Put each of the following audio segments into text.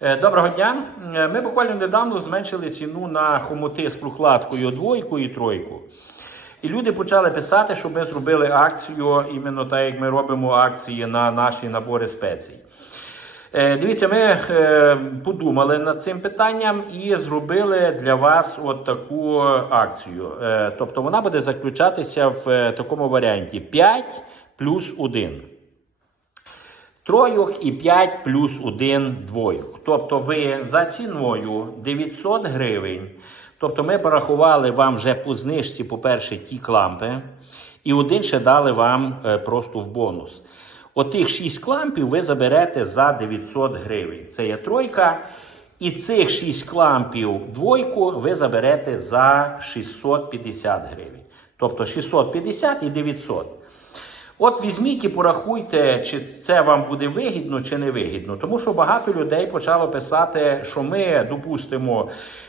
Е, Доброго дня. Е, Ми буквально недавно зменшили ціну на хомути з прокладкою двойку і тройку. І люди почали писати, щоб ми зробили акцію, іменно так, як ми робимо акції на наші набори спецій. Е, Дивіться, ми подумали над цим питанням і зробили для вас от таку акцію. Тобто вона буде заключатися в такому варіанті: 5 плюс 1 тройок і 5 плюс 1 двойок. Тобто ви за ціною 900 гривень. Тобто ми порахували вам вже по знижці, по-перше, ті клампи, і один ще дали вам е, просто в бонус. Отих 6 клампів ви заберете за 900 гривень. Це є тройка. І цих 6 клампів двойку ви заберете за 650 гривень. Тобто 650 і 900. От візьміть і порахуйте, чи це вам буде вигідно, чи не вигідно. Тому що багато людей почало писати, що ми, допустимо,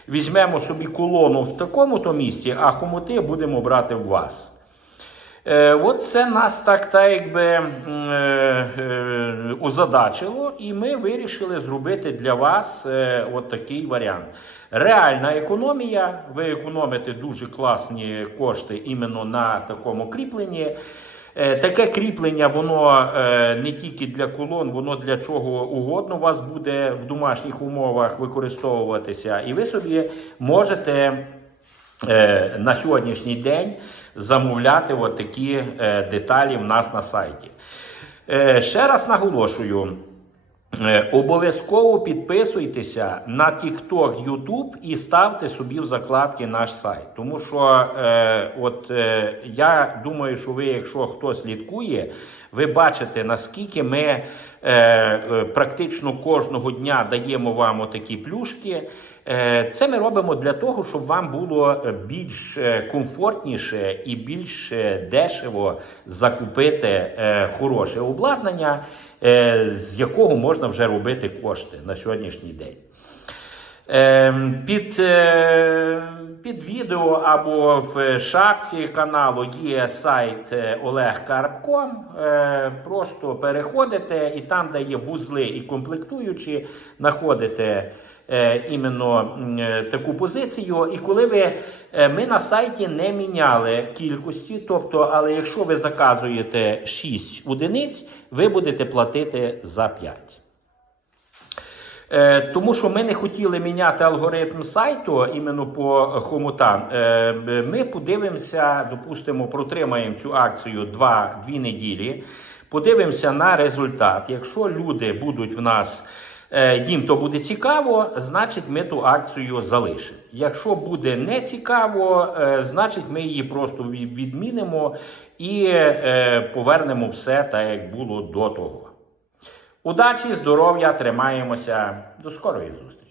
візьмемо собі колону в такому-то місці, а хомути будемо брати в вас. Е, от це нас так, так якби е, е, озадачило, і ми вирішили зробити для вас е, от такий варіант. Реальна економія, ви економите дуже класні кошти іменно на такому кріпленні. Е, Таке кріплення, воно е, не тільки для колон, воно для чого угодно у вас буде в домашніх умовах використовуватися, і ви собі можете е, на сьогоднішній день замовляти от такі деталі в нас на сайті. Ще раз наголошую. Е, Обов'язково підписуйтеся на TikTok, YouTube і ставте собі в закладки наш сайт. Тому що е, от е, я думаю, що ви, якщо хто слідкує, ви бачите, наскільки ми е, е, практично кожного дня даємо вам отакі плюшки. Е, Це ми робимо для того, щоб вам було більш е, комфортніше і більш дешево закупити е, хороше обладнання, з якого можна вже робити кошти на сьогоднішній день. Ем, Під, під відео або в шапці каналу є сайт Олег Карпко. Е, Просто переходите і там, де є вузли і комплектуючі, знаходите іменно е, таку позицію. І коли ви е, ми на сайті не міняли кількості, тобто, але якщо ви заказуєте 6 одиниць, ви будете платити за 5. Е, Тому що ми не хотіли міняти алгоритм сайту іменно по хомутам. Е, Ми подивимося, допустимо, протримаємо цю акцію 2 дві неділі. Подивимося на результат. Якщо люди будуть в нас, е, їм то буде цікаво, значить ми ту акцію залишимо. Якщо буде не цікаво, е, значить ми її просто відмінимо і е, повернемо все так, як було до того. Удачі, здоров'я, тримаємося. До скорої зустрічі!